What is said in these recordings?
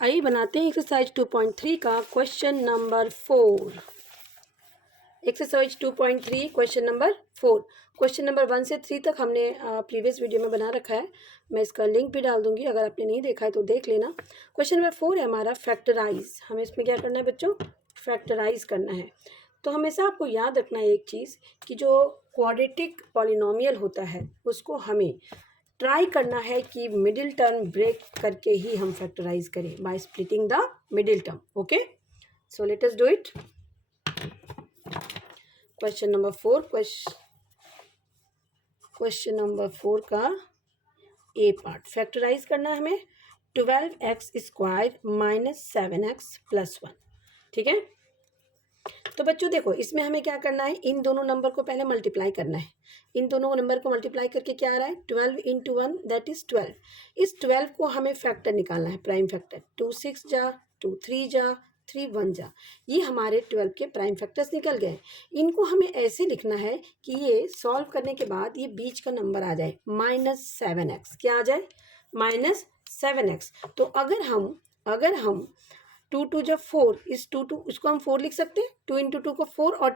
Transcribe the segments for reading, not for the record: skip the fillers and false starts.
आइए बनाते हैं एक्सरसाइज 2.3 का question number 4। Exercise 2.3 question number 4। Question number 1 से 3 तक हमने प्रीवियस वीडियो में बना रखा है। मैं इसका लिंक भी डाल दूंगी, अगर आपने नहीं देखा है तो देख लेना। क्वेश्चन नंबर 4 है हमारा फैक्टराइज। हमें इसमें क्या करना है बच्चों? फैक्टराइज करना है। तो हमेशा आपको याद रखना है एक चीज़ कि जो क्वाड्रेटिक पॉलिनोमियल होता है उसको हमें ट्राई करना है कि मिडिल टर्म ब्रेक करके ही हम फैक्टराइज करें, by splitting the middle term. Okay, so let us do it. Question number 4, question number 4 का ए पार्ट फैक्टराइज करना है हमें। 12x² minus 7x plus 1। ठीक है, तो बच्चों देखो इसमें हमें क्या करना है, इन दोनों नंबर को पहले मल्टीप्लाई करना है। इन दोनों नंबर को मल्टीप्लाई करके क्या आ रहा है, 12 इंटू 1 दैट इज 12। इस 12 को हमें फैक्टर निकालना है, प्राइम फैक्टर। 2 6 जा, 2 3 जा, 3 1 जा, ये हमारे 12 के प्राइम फैक्टर्स निकल गए। इनको हमें ऐसे लिखना है कि ये सॉल्व करने के बाद ये बीच का नंबर आ जाए -7x। क्या आ जाए? -7x। तो अगर हम 2 2 जब 4, इस 2 इसको हम 4 लिख सकते हैं। 2 इंटू 2 को 4 और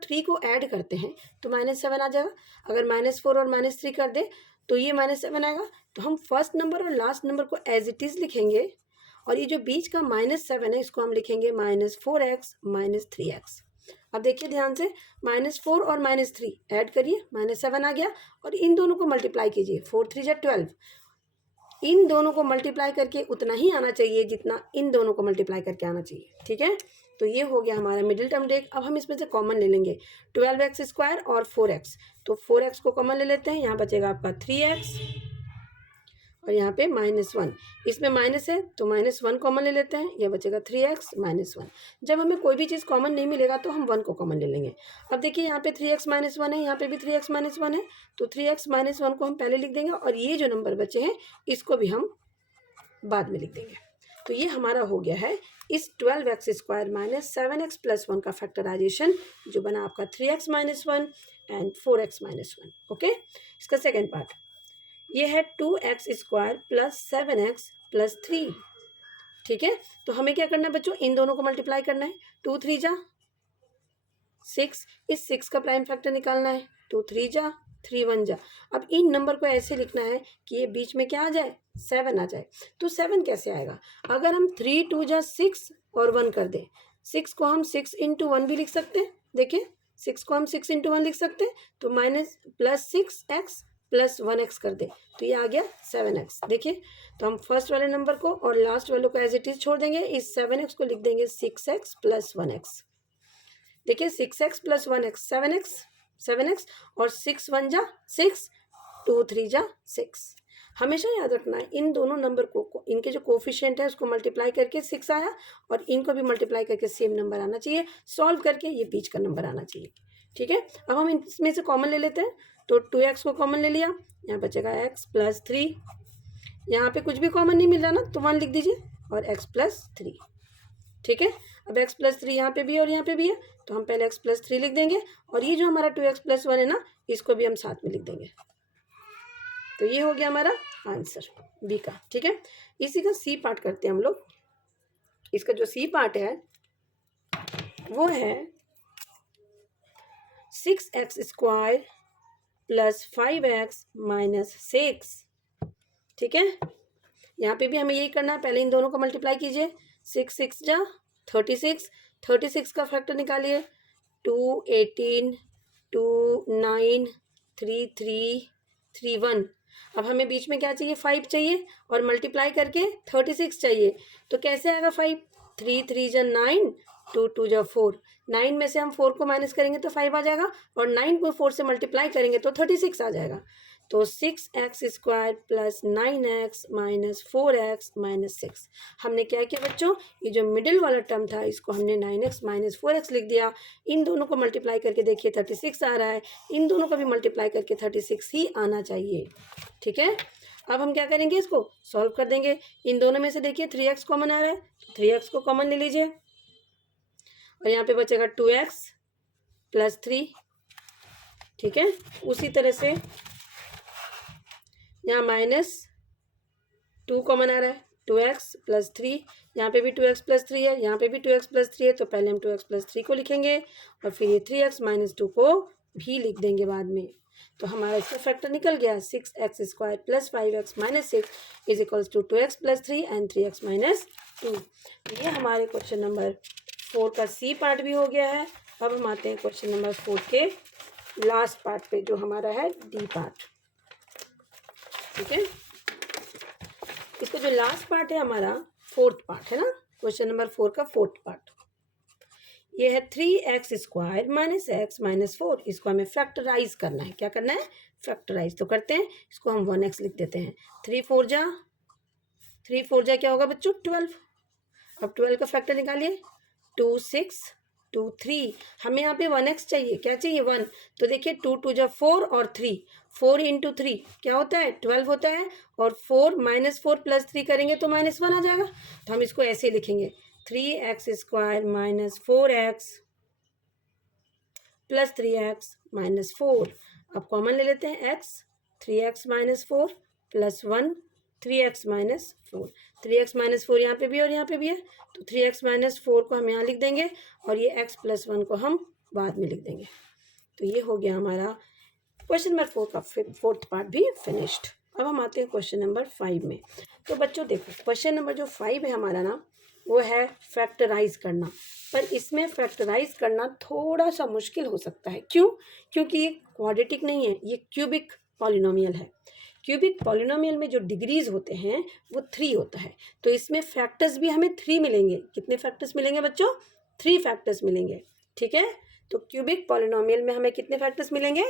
3 को ऐड करते हैं तो -7 आ जाएगा। अगर -4 और -3 कर दे तो ये -7 आएगा। तो हम फर्स्ट नंबर और लास्ट नंबर को एज इट इज़ लिखेंगे, और ये जो बीच का -7 है इसको हम लिखेंगे -4x -3x। अब देखिए ध्यान से, -4 और -3 ऐड करिए, -7 आ गया। और इन दोनों को मल्टीप्लाई कीजिए, 4 3 जा 12। इन दोनों को मल्टीप्लाई करके उतना ही आना चाहिए जितना इन दोनों को मल्टीप्लाई करके आना चाहिए। ठीक है, तो ये हो गया हमारा मिडिल टर्म ब्रेक। अब हम इसमें से कॉमन ले लेंगे 12x² और 4x। तो 4x को कॉमन ले लेते हैं, यहाँ बचेगा आपका 3x और यहाँ पे -1। इसमें माइनस है तो -1 कॉमन ले लेते हैं, यह बचेगा 3x -1। जब हमें कोई भी चीज़ कॉमन नहीं मिलेगा तो हम 1 को कॉमन ले लेंगे। अब देखिए यहाँ पे 3x -1 है, यहाँ पे भी 3x -1 है, तो 3x -1 को हम पहले लिख देंगे और ये जो नंबर बचे हैं इसको भी हम बाद में लिख देंगे। तो ये हमारा हो गया है इस 12x² माइनस 7x प्लस 1 का फैक्टराइजेशन, जो बना आपका 3x -1 एंड 4x -1। ओके, इसका सेकेंड पार्ट ये है 2x² प्लस 7x प्लस 3। ठीक है, तो हमें क्या करना है बच्चों, इन दोनों को मल्टीप्लाई करना है। 2 3 जा 6, इस 6 का प्राइम फैक्टर निकालना है। 2 3 जा 3 1 जा। अब इन नंबर को ऐसे लिखना है कि ये बीच में क्या आ जाए, 7 आ जाए। तो 7 कैसे आएगा? अगर हम 3 2 जा 6 और 1 कर दें, 6 को हम 6 इंटू 1 भी लिख सकते हैं। देखिए 6 को हम 6 इंटू 1 लिख सकते हैं, तो +6x प्लस 1x कर दे तो ये आ गया 7x। देखिए, तो हम फर्स्ट वाले नंबर को और लास्ट वाले को एज इट इज छोड़ देंगे, इस 7x को लिख देंगे 6x प्लस 1x। देखिए 6x प्लस 1x 7x और 6 1 जा 6, 2 3 जा 6। हमेशा याद रखना है इन दोनों नंबर को इनके जो कोफिशिएंट है उसको मल्टीप्लाई करके 6 आया, और इनको भी मल्टीप्लाई करके सेम नंबर आना चाहिए। सॉल्व करके ये बीच का नंबर आना चाहिए। ठीक है, अब हम इसमें से कॉमन ले लेते हैं। तो 2x को कॉमन ले लिया, यहाँ बचेगा x प्लस 3। यहाँ पे कुछ भी कॉमन नहीं मिल रहा ना, तो 1 लिख दीजिए और x प्लस 3। ठीक है, अब x प्लस 3 यहाँ पे भी है और यहाँ पे भी है, तो हम पहले x प्लस 3 लिख देंगे, और ये जो हमारा 2x प्लस 1 है ना, इसको भी हम साथ में लिख देंगे। तो ये हो गया हमारा आंसर बी का। ठीक है, इसी का सी पार्ट करते हैं हम लोग। इसका जो सी पार्ट है वो है 6x² प्लस 5x माइनस 6। ठीक है, यहाँ पे भी हमें यही करना है, पहले इन दोनों को मल्टीप्लाई कीजिए। 6 6 जा 36, 36 का फैक्टर निकालिए। 2 18 2 9 3 3 3 1। अब हमें बीच में क्या चाहिए, 5 चाहिए, और मल्टीप्लाई करके 36 चाहिए। तो कैसे आएगा 5? 3 3 जा 9, 2 2 जा 4। 9 में से हम 4 को माइनस करेंगे तो 5 आ जाएगा, और 9 को 4 से मल्टीप्लाई करेंगे तो 36 आ जाएगा। तो 6x² plus 9x minus 4x minus 6। हमने क्या किया बच्चों, ये जो मिडिल वाला टर्म था इसको हमने 9x माइनस 4x लिख दिया। इन दोनों को मल्टीप्लाई करके देखिए 36 आ रहा है, इन दोनों को भी मल्टीप्लाई करके 36 ही आना चाहिए। ठीक है, अब हम क्या करेंगे, इसको सॉल्व कर देंगे। इन दोनों में से देखिए 3x कॉमन आ रहा है, तो 3x को कॉमन ले लीजिए, और यहाँ पे बचेगा 2x प्लस 3। ठीक है, उसी तरह से यहाँ -2 कॉमन आ रहा है, 2x+3, यहाँ पे भी 2x+3 है, यहाँ पे भी 2x+3 है, तो पहले हम 2x+3 को लिखेंगे और फिर ये 3x-2 को भी लिख देंगे बाद में। तो हमारा इसका फैक्टर निकल गया 6x² + 5x-6 is equals to 2x+3 and 3x-2। ये हमारे क्वेश्चन नंबर 4 का सी पार्ट भी हो गया है। अब हम आते हैं क्वेश्चन नंबर 4 के लास्ट पार्ट पे, जो हमारा है डी पार्ट। ठीक है, इसका जो लास्ट पार्ट है हमारा 4th पार्ट है ना, क्वेश्चन नंबर 4 का 4th पार्ट। ये है 3x² - x - 4। इसको हमें फैक्टराइज करना है। क्या करना है? फैक्टराइज। तो करते हैं, इसको हम 1x लिख देते हैं। 3 4 जा क्या होगा बच्चों? 12। अब 12 का फैक्टर निकालिए। 2 6 2 3। हमें यहाँ पे 1x चाहिए। क्या चाहिए? 1। तो देखिए 2 2 जा 4 और 3, 4 × 3 क्या होता है? 12 होता है। और 4 -4 + 3 करेंगे तो -1 आ जाएगा। तो हम इसको ऐसे लिखेंगे 3x² - 4x + 3x - 4। अब कॉमन ले लेते हैं x, 3x - 4 + 1 3x - 4। 3x - 4 यहाँ पे भी और यहाँ पे भी है, तो 3x - 4 को हम यहाँ लिख देंगे और ये x + 1 को हम बाद में लिख देंगे। तो ये हो गया हमारा क्वेश्चन नंबर 4 का 4th पार्ट भी फिनिश्ड। अब हम आते हैं क्वेश्चन नंबर 5 में। तो बच्चों देखो, क्वेश्चन नंबर जो 5 है हमारा ना, वो है फैक्टराइज करना। पर इसमें फैक्टराइज करना थोड़ा सा मुश्किल हो सकता है। क्यों? क्योंकि ये क्वाड्रेटिक नहीं है, ये क्यूबिक पॉलिनोमियल है। क्यूबिक पॉलिनोमियल में जो डिग्रीज होते हैं वो 3 होता है। तो इसमें फैक्टर्स भी हमें 3 मिलेंगे। कितने फैक्टर्स मिलेंगे बच्चों? 3 फैक्टर्स मिलेंगे। ठीक है, तो क्यूबिक पॉलिनोमियल में हमें कितने फैक्टर्स मिलेंगे?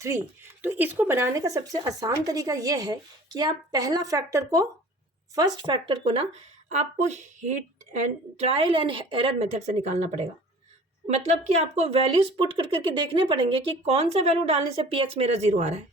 3। तो इसको बनाने का सबसे आसान तरीका ये है कि आप पहला फैक्टर को, फर्स्ट फैक्टर को ना, आपको ट्रायल एंड एरर मेथड से निकालना पड़ेगा। मतलब कि आपको वैल्यूज पुट कर करके देखने पड़ेंगे कि कौन सा वैल्यू डालने से px मेरा 0 आ रहा है।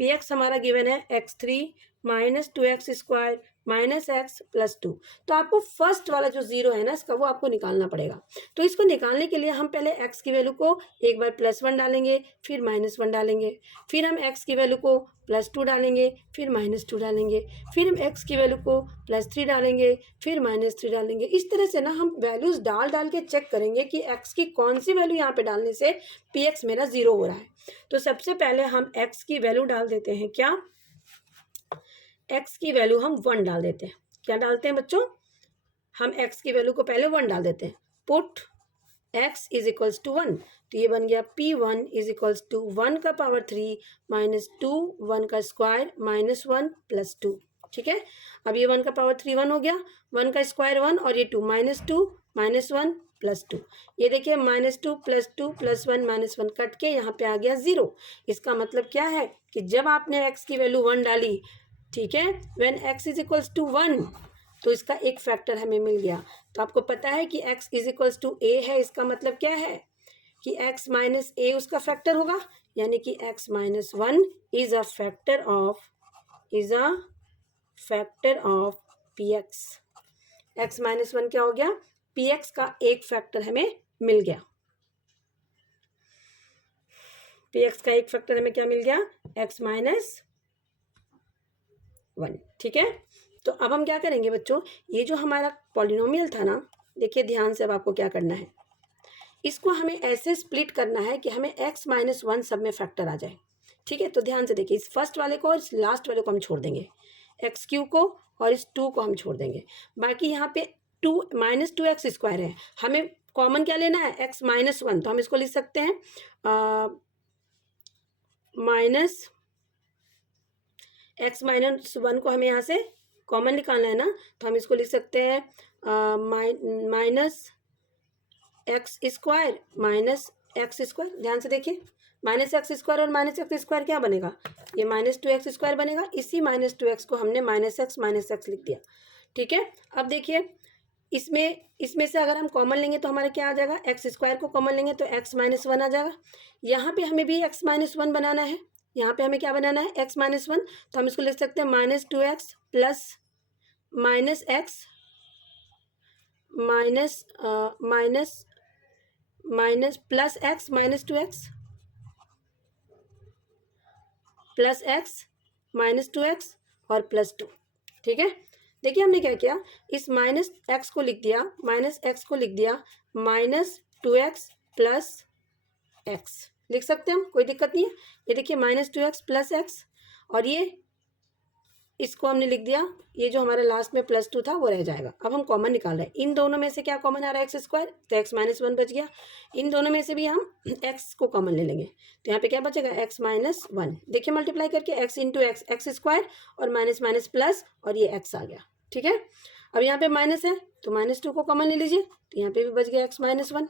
px हमारा गिवन है x3 - 2x² - x + 2। तो आपको फर्स्ट वाला जो 0 है ना इसका, वो आपको निकालना पड़ेगा। तो इसको निकालने के लिए हम पहले x की वैल्यू को एक बार +1 डालेंगे, फिर -1 डालेंगे, फिर हम x की वैल्यू को +2 डालेंगे, फिर -2 डालेंगे, फिर हम x की वैल्यू को +3 डालेंगे, फिर -3 डालेंगे। इस तरह से ना हम वैल्यूज डाल डाल के चेक करेंगे कि x की कौन सी वैल्यू यहाँ पे डालने से px मेरा 0 हो रहा है। तो सबसे पहले हम x की वैल्यू डाल देते हैं। क्या? x की वैल्यू हम 1 डाल देते हैं। क्या डालते हैं बच्चों? हम x की वैल्यू को पहले 1 डाल देते हैं। Put x = 1। तो ये बन गया p1 = 1 का पावर 3 - 2 1 का स्क्वायर -1 + 2। ठीक है, अब ये 1 का पावर 3 1 हो गया, 1 का स्क्वायर 1 और ये 2 -2 -1 + 2। ये देखिए -2 + 2 + 1 -1 कट के यहाँ पे आ गया 0। इसका मतलब क्या है कि जब आपने x की वैल्यू 1 डाली, ठीक है, व्हेन x = 1, तो इसका एक फैक्टर हमें मिल गया। तो आपको पता है कि x = a है। इसका मतलब क्या है कि x - a उसका फैक्टर होगा, यानी कि x - 1 is a factor of px। x - 1 क्या हो गया? px का एक फैक्टर हमें मिल गया। px का एक फैक्टर हमें क्या मिल गया? x - 1। ठीक है, तो अब हम क्या करेंगे बच्चों, ये जो हमारा पॉलिनोमियल था ना, देखिए ध्यान से अब आपको क्या करना है, इसको हमें ऐसे स्प्लिट करना है कि हमें x - 1 सब में फैक्टर आ जाए। ठीक है, तो ध्यान से देखिए, इस फर्स्ट वाले को और इस लास्ट वाले को हम छोड़ देंगे, x³ को और इस 2 को हम छोड़ देंगे। बाकी यहाँ पे 2 - 2x² है, हमें कॉमन क्या लेना है? x - 1। तो हम इसको लिख सकते हैं x - 1 को हमें यहाँ से कॉमन निकालना है ना, तो हम इसको लिख सकते हैं -x² ध्यान से देखिए, -x² और -x² क्या बनेगा? ये -2x² बनेगा। इसी -2x को हमने -x लिख दिया। ठीक है, अब देखिए इसमें से अगर हम कॉमन लेंगे तो हमारा क्या आ जाएगा? x² को कॉमन लेंगे तो x - 1 आ जाएगा। यहाँ पे हमें भी x - 1 बनाना है। यहाँ पे हमें क्या बनाना है? x - 1। तो हम इसको लिख सकते हैं -2x plus -x plus x -2x plus x -2x और +2। ठीक है, देखिए हमने क्या किया, इस माइनस एक्स को लिख दिया, माइनस एक्स को लिख दिया माइनस 2x प्लस एक्स, लिख सकते हैं हम, कोई दिक्कत नहीं है। ये देखिए माइनस 2x प्लस एक्स, और ये इसको हमने लिख दिया, ये जो हमारा लास्ट में प्लस 2 था वो रह जाएगा। अब हम कॉमन निकाल रहे हैं, इन दोनों में से क्या कॉमन आ रहा है, एक्स स्क्वायर, तो एक्स माइनस 1 बच गया। इन दोनों में से भी हम एक्स को कॉमन ले लेंगे, तो यहाँ पे क्या बचेगा, एक्स माइनस 1। देखिए मल्टीप्लाई करके x into x, x square और माइनस माइनस प्लस, और ये एक्स आ गया। ठीक है, अब यहाँ पे माइनस है तो माइनस 2 को कॉमन ले लीजिए, तो यहाँ पे भी बच गया एक्स माइनस 1।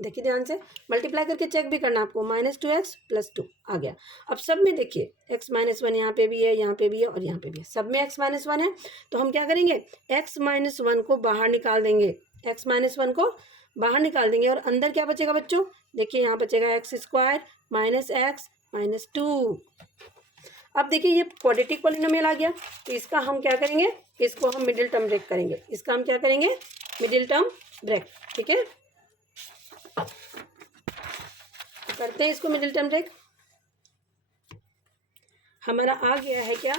देखिए ध्यान से मल्टीप्लाई करके चेक भी करना आपको, माइनस 2x प्लस 2 आ गया। अब सब में देखिए एक्स माइनस 1 यहाँ पे भी है, यहाँ पे भी है और यहाँ पे भी है, सब में एक्स माइनस 1 है। तो हम क्या करेंगे, एक्स माइनस 1 को बाहर निकाल देंगे, एक्स माइनस 1 को बाहर निकाल देंगे, और अंदर क्या बचेगा बच्चों, देखिए यहाँ बचेगा x square minus x minus 2। अब देखिए ये क्वाड्रेटिक पॉलिनोमियल आ गया, तो इसका हम क्या करेंगे, इसको हम मिडिल टर्म ब्रेक करेंगे, इसका हम क्या करेंगे, मिडिल टर्म ब्रेक। ठीक है, करते हैं इसको मिडिल टर्म ब्रेक। हमारा आ गया है क्या,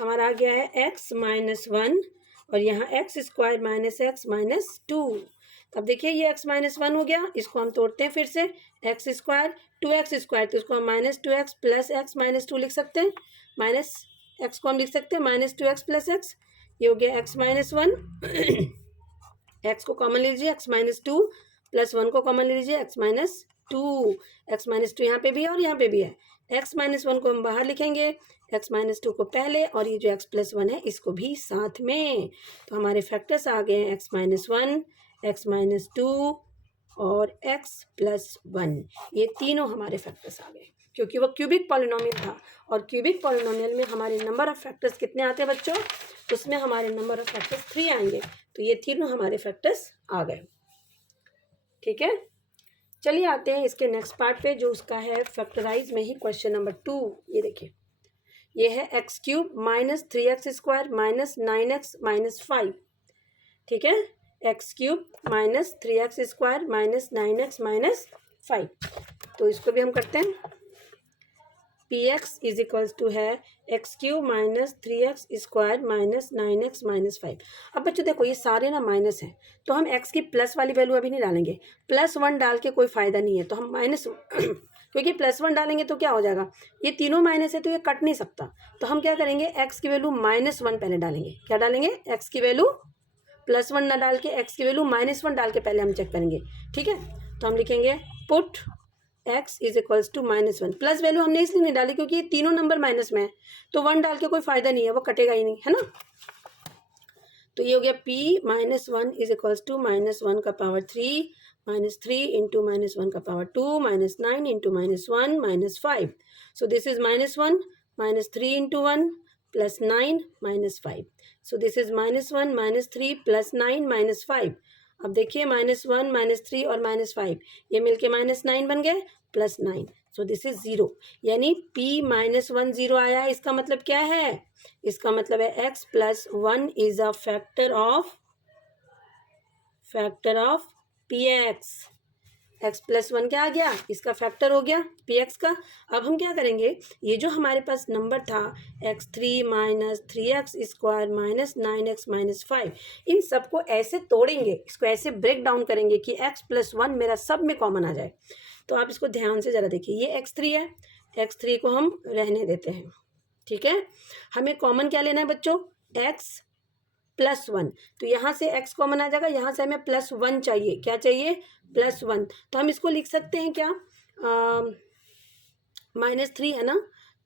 हमारा आ गया है एक्स माइनस 1 और यहाँ x square minus x minus 2। अब देखिए ये एक्स माइनस 1 हो गया, इसको हम तोड़ते हैं फिर से, एक्स स्क्वायर 2x स्क्वायर, तो इसको हम minus 2x plus x minus 2 लिख सकते हैं, माइनस एक्स को हम लिख सकते हैं माइनस 2x प्लस एक्स, ये हो गया एक्स माइनस 1। एक्स को कॉमन लीजिए, एक्स माइनस 2 प्लस 1 को कॉमन लीजिए, एक्स माइनस 2। एक्स माइनस 2 यहाँ पे भी है और यहाँ पे भी है, एक्स माइनस 1 को हम बाहर लिखेंगे, एक्स माइनस 2 को पहले, और ये जो एक्स प्लस 1 है इसको भी साथ में। तो हमारे फैक्टर्स आ गए हैं एक्स माइनस 1, एक्स माइनस 2 और एक्स प्लस 1, ये तीनों हमारे फैक्टर्स आ गए, क्योंकि वो क्यूबिक पॉलिनोमियल था, और क्यूबिक पॉलिनोमियल में हमारे नंबर ऑफ फैक्टर्स कितने आते हैं बच्चों, उसमें हमारे नंबर ऑफ फैक्टर्स 3 आएंगे, तो ये तीनों हमारे फैक्टर्स आ गए। ठीक है, चलिए आते हैं इसके नेक्स्ट पार्ट पे, जो उसका है फैक्टराइज में ही क्वेश्चन नंबर 2। ये देखिए, ये है x cube minus 3x square minus 9x minus 5। ठीक है, x cube minus 3x square minus 9x minus 5, तो इसको भी हम करते हैं। P x is equals to है x cube minus 3x square minus 9x minus 5। अब बच्चों देखो ये सारे ना माइनस हैं, तो हम x की प्लस वाली वैल्यू अभी नहीं डालेंगे, प्लस 1 डाल के कोई फ़ायदा नहीं है, तो हम माइनस क्योंकि प्लस 1 डालेंगे तो क्या हो जाएगा, ये तीनों माइनस है तो ये कट नहीं सकता, तो हम क्या करेंगे, x की वैल्यू माइनस 1 पहले डालेंगे। क्या डालेंगे, x की वैल्यू प्लस 1 ना डाल के x की वैल्यू माइनस 1 डाल के पहले हम चेक करेंगे। ठीक है, तो हम लिखेंगे put x is equals to minus 1, plus value हमने इसलिए नहीं डाली क्योंकि ये तीनों नंबर माइनस में है, तो 1 डाल के कोई फायदा नहीं है, वो कटेगा ही नहीं, है ना। तो ये हो गया p minus 1 is equals to minus 1 का पावर 3 माइनस 3 इंटू माइनस 1 का power 2 minus 9 into minus 1 minus 5। So this is minus 1 minus 3 into 1 plus 9 minus 5। So this is minus 1 minus 3 plus 9 minus 5। अब देखिए माइनस 1 माइनस 3 और minus 5 ये मिलके minus 9 बन गए plus 9, so this is 0, यानी p minus 1 0 आया है। इसका मतलब क्या है, इसका मतलब है x plus 1 is a factor of px। x plus 1 क्या आ गया, इसका फैक्टर हो गया px का। अब हम क्या करेंगे, ये जो हमारे पास नंबर था x3 minus 3x square minus 9x minus 5, इन सबको ऐसे तोड़ेंगे, इसको ऐसे ब्रेक डाउन करेंगे कि x प्लस 1 मेरा सब में कॉमन आ जाए। तो आप इसको ध्यान से ज़रा देखिए, ये x3 है, x3 को हम रहने देते हैं। ठीक है, हमें कॉमन क्या लेना है बच्चों, x प्लस 1, तो यहाँ से x कॉमन आ जाएगा, यहाँ से हमें प्लस 1 चाहिए, क्या चाहिए, प्लस 1, तो हम इसको लिख सकते हैं क्या, माइनस 3 है ना,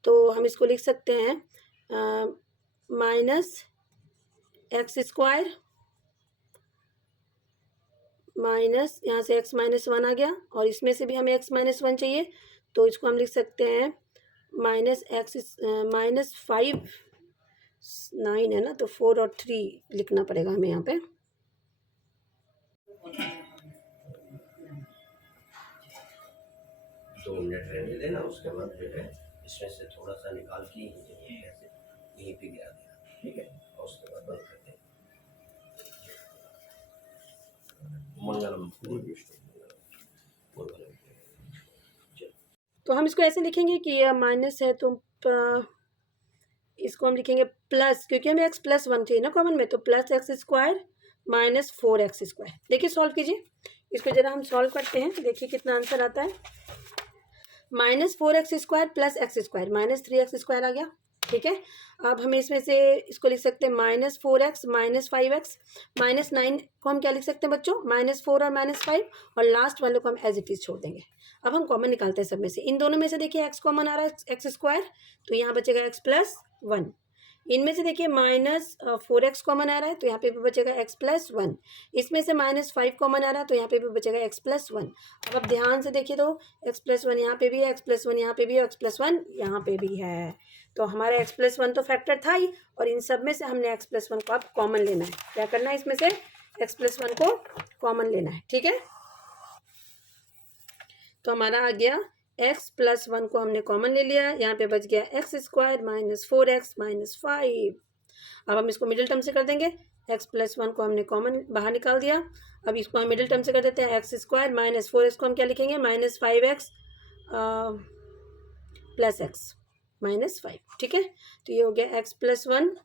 तो हम इसको लिख सकते हैं माइनस एक्स स्क्वायर माइनस, यहाँ से x माइनस 1 आ गया, और इसमें से भी हमें x माइनस 1 चाहिए, तो इसको हम लिख सकते हैं माइनस एक्स माइनस 5, 9 है ना, तो 4 और 3 लिखना पड़ेगा हमें यहाँ पे। दो मिनट रहने देना, उसके बाद जो है इसमें से थोड़ा सा निकाल के यहीं पे गिरा देना, ठीक है, और उसके बाद बंद कर दें। मंगलम तो हम इसको ऐसे लिखेंगे कि यह माइनस है, तो इसको हम लिखेंगे प्लस, क्योंकि हमें एक्स प्लस वन चाहिए ना कॉमन में, तो plus x square minus 4x square. देखिए सॉल्व कीजिए इसको, जरा हम सॉल्व करते हैं, देखिए कितना आंसर आता है। Minus 4x square plus x square minus 3x square आ गया, ठीक है। अब हमें इसमें से इसको लिख सकते हैं minus 4x minus 5x minus 9 को हम क्या लिख सकते हैं बच्चों, -4 और -5, और लास्ट वाले को हम एज इट इज छोड़ देंगे। अब हम कॉमन निकालते हैं सब में से, इन दोनों में से देखिए x कॉमन आ रहा है, एक्स स्क्वायर, तो यहाँ बचेगा x प्लस 1। इनमें से देखिए -4x कॉमन आ रहा है, तो यहाँ पे भी बचेगा x प्लस 1। इसमें से -5 कॉमन आ रहा है, तो यहाँ पे भी बचेगा x प्लस 1। अब आप ध्यान से देखिए तो x प्लस 1 यहाँ पे भी है, x प्लस 1 यहाँ पे भी है, x प्लस 1 यहाँ पे भी है, तो हमारा x प्लस 1 तो फैक्टर था ही, और इन सब में से हमने x प्लस 1 को अब कॉमन लेना है। क्या करना है, इसमें से x प्लस 1 को कॉमन लेना है, ठीक है। तो हमारा आ गया x प्लस 1 को हमने कॉमन ले लिया, यहाँ पे बच गया x square minus 4x minus 5। अब हम इसको मिडिल टर्म से कर देंगे, x प्लस 1 को हमने कॉमन बाहर निकाल दिया, अब इसको हम मिडिल टर्म से कर देते हैं, एक्स स्क्वायर माइनस 4x को हम क्या लिखेंगे, minus 5x plus x minus 5, ठीक है। तो ये हो गया x प्लस 1।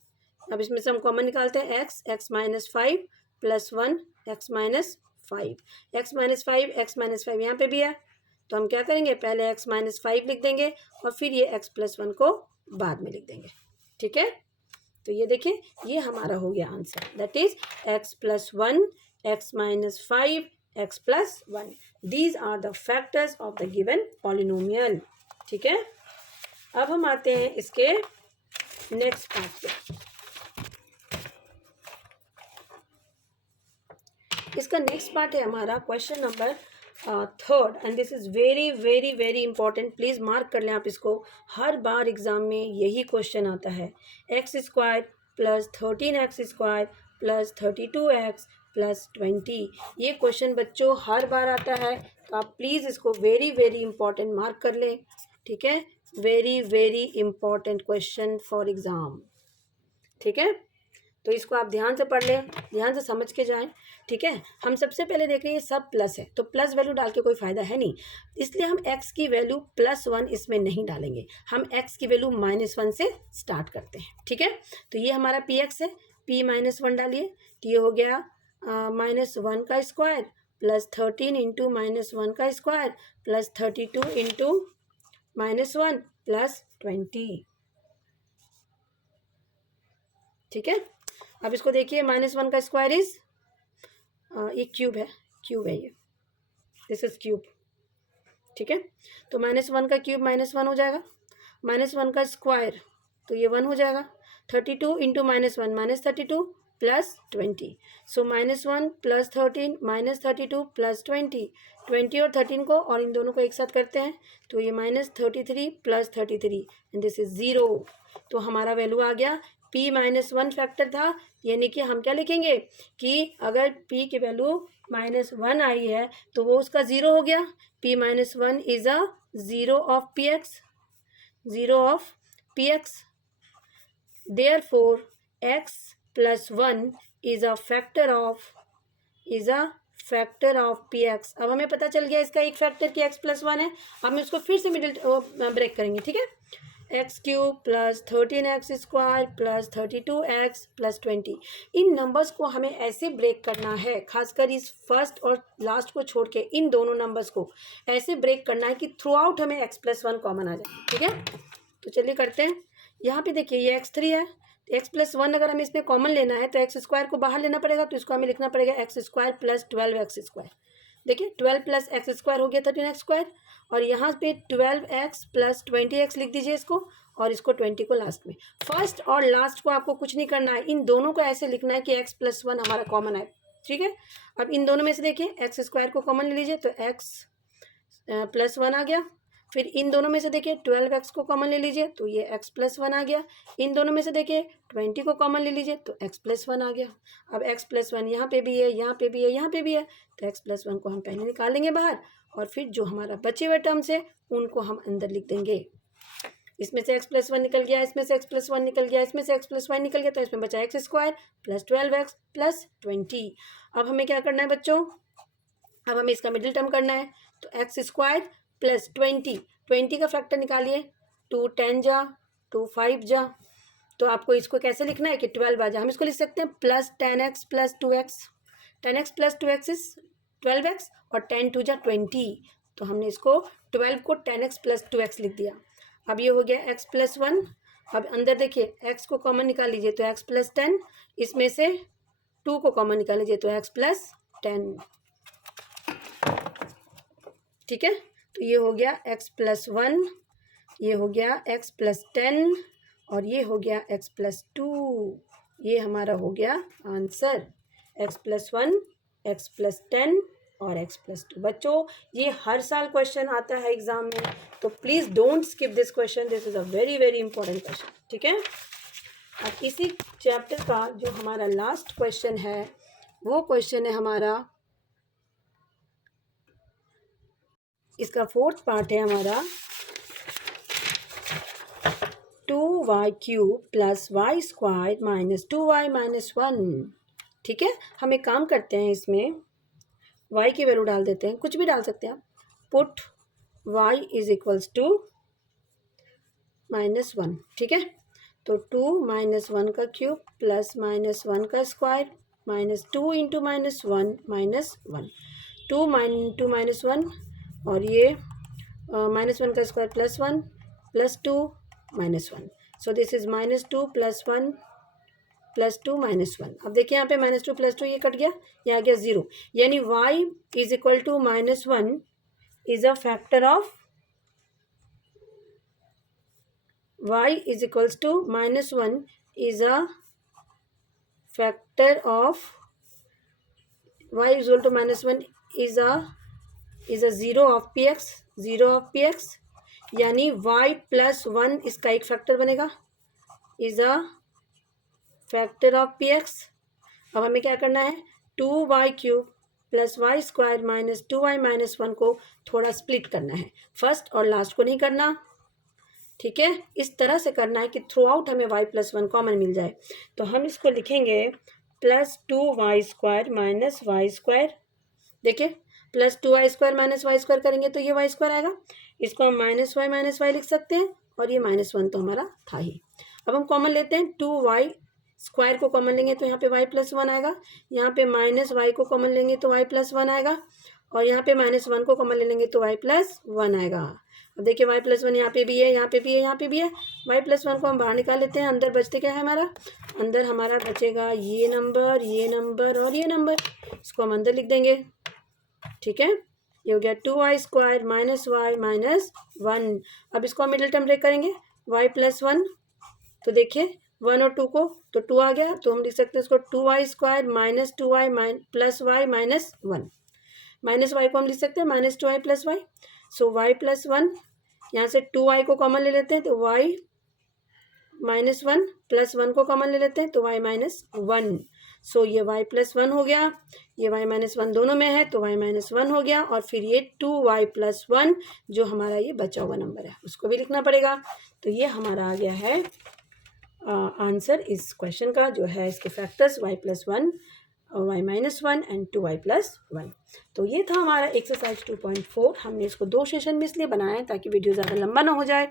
अब इसमें से हम कॉमन निकालते हैं, x minus 5 plus 1 x minus 5, x minus 5 यहाँ पे भी है, तो हम क्या करेंगे, पहले x माइनस 5 लिख देंगे और फिर ये x प्लस 1 को बाद में लिख देंगे, ठीक है। तो ये देखिए ये हमारा हो गया answer, that is x plus 1 x minus 5 x plus 1। These are the factors of the given polynomial, ठीक है। अब हम आते हैं इसके नेक्स्ट पार्ट पे। इसका नेक्स्ट पार्ट है हमारा question number 3rd, and this is very very very important, please mark कर लें आप इसको, हर बार एग्जाम में यही क्वेश्चन आता है। X square plus 13x square plus 32x plus 20, ये क्वेश्चन बच्चों हर बार आता है, तो आप प्लीज़ इसको वेरी वेरी इंपॉर्टेंट मार्क कर लें, ठीक है। Very very important question for exam, ठीक है। तो इसको आप ध्यान से पढ़ लें, ध्यान से समझ के जाएं, ठीक है। हम सबसे पहले देख रहे हैं ये सब प्लस है, तो प्लस वैल्यू डाल के कोई फ़ायदा है नहीं, इसलिए हम x की वैल्यू +1 इसमें नहीं डालेंगे, हम x की वैल्यू -1 से स्टार्ट करते हैं, ठीक है। तो ये हमारा px है, p -1 डालिए, तो ये हो गया -1 का स्क्वायर प्लस 13 इंटू -1 का स्क्वायर प्लस 32 इंटू -1 प्लस 20, ठीक है। अब इसको देखिए, -1 का स्क्वायर इज ये क्यूब है ये, दिस इज क्यूब, ठीक है। तो -1 का क्यूब -1 हो जाएगा, -1 का स्क्वायर तो ये 1 हो जाएगा, 32 इंटू -1 -32 प्लस 20, सो -1 प्लस 13 -32 प्लस 20 और 13 को और इन दोनों को एक साथ करते हैं, तो ये -33 प्लस 33 एंड दिस इज 0। तो हमारा वैल्यू आ गया, p -1 फैक्टर था, यानी कि हम क्या लिखेंगे कि अगर p की वैल्यू -1 आई है तो वो उसका 0 हो गया, p -1 is a 0 of px, therefore x plus 1 is a factor of px। अब हमें पता चल गया इसका एक फैक्टर कि x प्लस 1 है, हम इसको फिर से मिडिल ब्रेक करेंगे, ठीक है। X cube plus 13x square plus 32x plus 20, इन नंबर्स को हमें ऐसे ब्रेक करना है, खासकर इस फर्स्ट और लास्ट को छोड़ के इन दोनों नंबर्स को ऐसे ब्रेक करना है कि थ्रू आउट हमें x प्लस 1 कॉमन आ जाए, ठीक है। तो चलिए करते हैं, यहाँ पे देखिए ये x3 है, x प्लस 1 अगर हमें इसमें कॉमन लेना है तो एक्स स्क्वायर को बाहर लेना पड़ेगा, तो इसको हमें लिखना पड़ेगा x square plus 12x square. देखिए 12 प्लस एक्स स्क्वायर हो गया 13x स्क्वायर, और यहाँ पे 12x प्लस 20x लिख दीजिए इसको, और इसको 20 को लास्ट में। फर्स्ट और लास्ट को आपको कुछ नहीं करना है, इन दोनों को ऐसे लिखना है कि x प्लस 1 हमारा कॉमन है, ठीक है। अब इन दोनों में से देखिए एक्स स्क्वायर को कॉमन ले लीजिए तो x प्लस 1 आ गया, फिर इन दोनों में से देखिए 12x को कॉमन ले लीजिए तो ये x प्लस 1 आ गया, इन दोनों में से देखिए 20 को कॉमन ले लीजिए तो x प्लस 1 आ गया। अब x प्लस 1 यहाँ पे भी है, यहाँ पे भी है, यहाँ पे भी है, तो x प्लस 1 को हम पहले निकालेंगे बाहर, और फिर जो हमारा बचे हुए टर्म्स है उनको हम अंदर लिख देंगे। इसमें से x प्लस 1 निकल गया, इसमें से x प्लस 1 निकल गया, इसमें से x प्लस 1 निकल गया, तो इसमें बचा x square plus 12x plus 20। अब हमें क्या करना है बच्चों, अब हमें इसका मिडिल टर्म करना है, तो एक्स स्क्वायर प्लस 20 का फैक्टर निकालिए, 2 10 जा 2 5 जा, तो आपको इसको कैसे लिखना है कि 12 आ जाए, हम इसको लिख सकते हैं plus 10x plus 2x, 10x plus 2x is 12x और 10 2 जा 20, तो हमने इसको 12 को 10x प्लस 2x लिख दिया। अब ये हो गया x प्लस 1, अब अंदर देखिए x को कॉमन निकाल लीजिए तो x प्लस 10, इसमें से 2 को कॉमन निकाल लीजिए तो x प्लस 10, ठीक है। तो ये हो गया x प्लस 1, ये हो गया x प्लस 10 और ये हो गया x प्लस 2, ये हमारा हो गया answer x plus 1, x plus 10 और x प्लस 2। बच्चों ये हर साल क्वेश्चन आता है एग्जाम में, तो please don't skip this question, this is a very very important question, ठीक है। अब इसी चैप्टर का जो हमारा लास्ट क्वेश्चन है वो क्वेश्चन है हमारा, इसका फोर्थ पार्ट है हमारा 2y cube plus Y square minus 2y minus 1, ठीक है। हम एक काम करते हैं, इसमें y की वैल्यू डाल देते हैं, कुछ भी डाल सकते हैं आप, put y is equals to -1, ठीक है। तो 2 माइनस 1 का क्यूब प्लस माइनस 1 का square minus 2 into -1 minus 1, 2 minus 1 और ये -1 का square plus 1 plus 2 -1, so this is -2 plus 1 plus 2 -1। अब देखिए यहाँ पे -2 प्लस 2 ये कट गया, ये आ गया 0, यानी y is equal to -1 is a factor of, y is equals to -1 is a factor of, y is equal to -1 is a 0 of px, 0 of px, यानी y प्लस 1 इसका एक फैक्टर बनेगा, is a factor of px। अब हमें क्या करना है, 2y cube plus Y square minus 2y minus 1 को थोड़ा स्प्लिट करना है, फर्स्ट और लास्ट को नहीं करना, ठीक है। इस तरह से करना है कि थ्रू आउट हमें y प्लस 1 कॉमन मिल जाए। तो हम इसको लिखेंगे plus 2y square minus y square, देखिए plus 2y square minus y square करेंगे तो ये y स्क्वायर आएगा, इसको हम माइनस वाई लिख सकते हैं और ये -1 तो हमारा था ही। अब हम कॉमन लेते हैं, 2y स्क्वायर को कॉमन लेंगे तो यहाँ पे y प्लस 1 आएगा, यहाँ पे -y को कॉमन लेंगे तो y प्लस 1 आएगा और यहाँ पे -1 को कॉमन ले लेंगे तो y प्लस 1 आएगा। अब देखिए y प्लस 1 यहाँ पे भी है, यहाँ पे भी है, यहाँ पे भी है, y प्लस 1 को हम बाहर निकाल लेते हैं, अंदर बचते क्या है हमारा, अंदर हमारा बचेगा ये नंबर और ये नंबर, इसको हम अंदर लिख देंगे, ठीक है। ये हो गया 2y square minus Y minus 1। अब इसको हम मिडिल टर्म ब्रेक करेंगे, y प्लस 1, तो देखिए 1 और 2 को, तो 2 आ गया तो हम लिख सकते हैं इसको 2y square minus 2y plus Y minus 1, minus Y को हम लिख सकते हैं minus 2y plus Y, so y plus 1, यहाँ से 2y को कॉमन ले लेते हैं तो y माइनस 1 प्लस 1 को कॉमन ले लेते हैं तो y माइनस 1, सो ये y प्लस 1 हो गया, ये y माइनस 1 दोनों में है तो y माइनस 1 हो गया, और फिर ये 2y प्लस 1 जो हमारा ये बचा हुआ नंबर है उसको भी लिखना पड़ेगा। तो ये हमारा आ गया है आंसर इस क्वेश्चन का, जो है इसके factors y plus 1, y minus 1 and 2y plus 1। तो ये था हमारा एक्सरसाइज 2.4। हमने इसको 2 सेशन में इसलिए बनाया है ताकि वीडियो ज़्यादा लंबा ना हो जाए।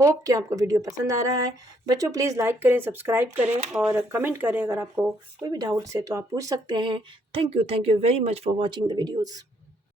होप कि आपको वीडियो पसंद आ रहा है। बच्चों प्लीज़ लाइक करें, सब्सक्राइब करें और कमेंट करें, अगर आपको कोई भी डाउट्स है तो आप पूछ सकते हैं। Thank you very much for watching the videos.